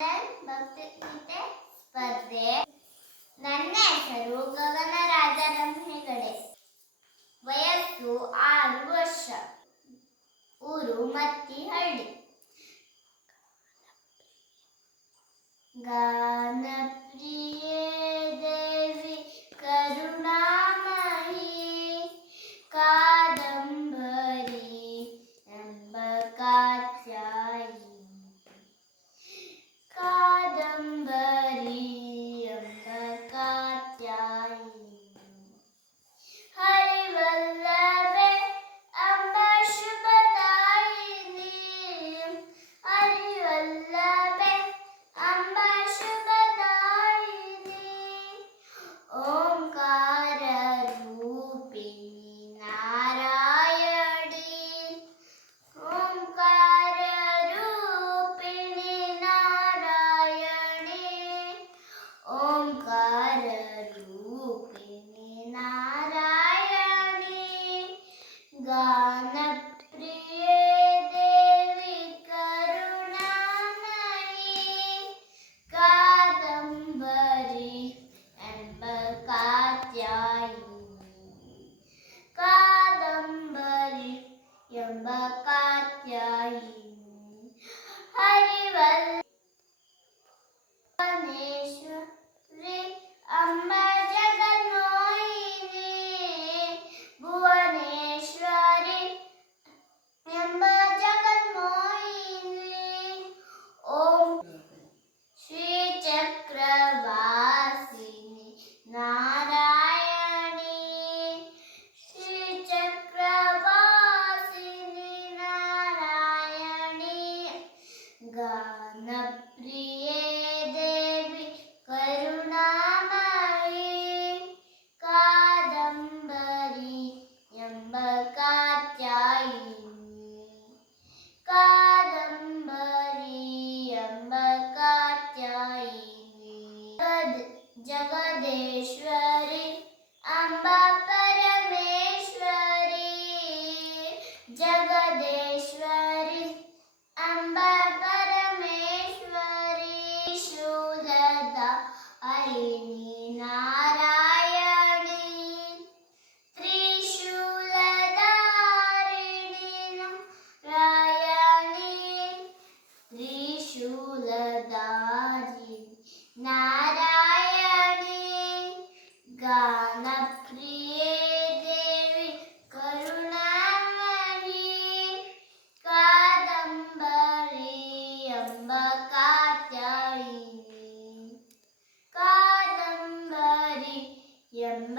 ಭಕ್ತಿಗೀತೆ ಸ್ಪರ್ಧೆ. ನನ್ನ ಹೆಸರು ಗಗನರಾಜ ಹೆಗಡೆ. ವಯಸ್ಸು 6 ವರ್ಷ. ಊರು ಮತ್ತಿಹಳ್ಳಿ. ಗಾನಪ್ರಿಯೇ ದೇವಿ ಕರುಣಾಮಯಿ ಕಾದಂಬರಿ ಎಂಬ ಕಾತ್ಯಾಯಿ. ಕಾದಂಬರಿ ಎಂಬ ಕಾತ್ಯಾಯಿ. ಹರಿವಲ್ಲಭೆ ಎಂಬ ಶುಭದಾಯಿನಿ. ಹರಿವಲ್ಲಭೆ ಎಂಬ ಶುಭದಾಯಿನಿ. ಓಂಕಾರ ರೂಪಿಣಿ ನಾರಾಯಣಿ. ಓಂಕಾರ ರೂಪಿಣಿ ನಾರಾಯಣಿ. ಓಂಕಾರ ರೂಪಿಣಿ ನಾರಾಯಣಿ. ಗಾನಪ್ರಿಯೇ ದೇವಿ ಕರುಣಾಮಯಿ ಕಾದಂಬರಿ ಎಂಬ ಕಾತ್ಯಾಯಿನಿ. ಕಾದಂಬರಿ ಎಂಬ ಕಾತ್ಯಾಯಿನಿ. ಭುವನೇಶ್ವರಿ ಅಂಬ ಜಗನ್ಮೋಹಿನಿ. ಭುವನೇಶ್ವರಿ ಎಂಬ ಜಗನ್ಮೋಹಿನಿ. ಓಂ ಶ್ರೀಚಕ್ರವಾಸಿನಿ ನಾರಾಯಣಿ. ಶ್ರೀಚಕ್ರವಾಸಿನಿ ನಾರಾಯಣಿ. ಗಾನಪ್ರಿಯೇ ದೇವಿ ಕರುಣಾಮಯಿ ಕಾದಂಬರಿ ಎಂಬ ಕಾತ್ಯಾಯಿನಿ. ಕಾದಂಬರಿ ಎಂಬ ಕಾತ್ಯಾಯಿನಿ. ಜಗದೇಶ್ವರಿ ಅಂಬ ಪರಮೇಶ್ವರಿ. ಜಗದೇಶ್ವರಿ ಅಂಬ ಪರಮೇಶ್ವರಿ. ಶೂಲದ ಹರಿಣಿ ನಾರಾಯಣಿ. ತ್ರಿಶೂಲಧಾರಿಣಿ ನಾರಾಯಣಿ. ತ್ರಿಶೂಲಧಾರಿಣಿ ನಾರಾಯಣಿ. ಗಾನಪ್ರಿಯೇ ದೇವಿ ಕರುಣಾಮಯಿ ಕಾದಂಬರಿ ಎಂಬ ಕಾತ್ಯಾಯಿನಿ. ಕಾದಂಬರಿ ಎಂಬ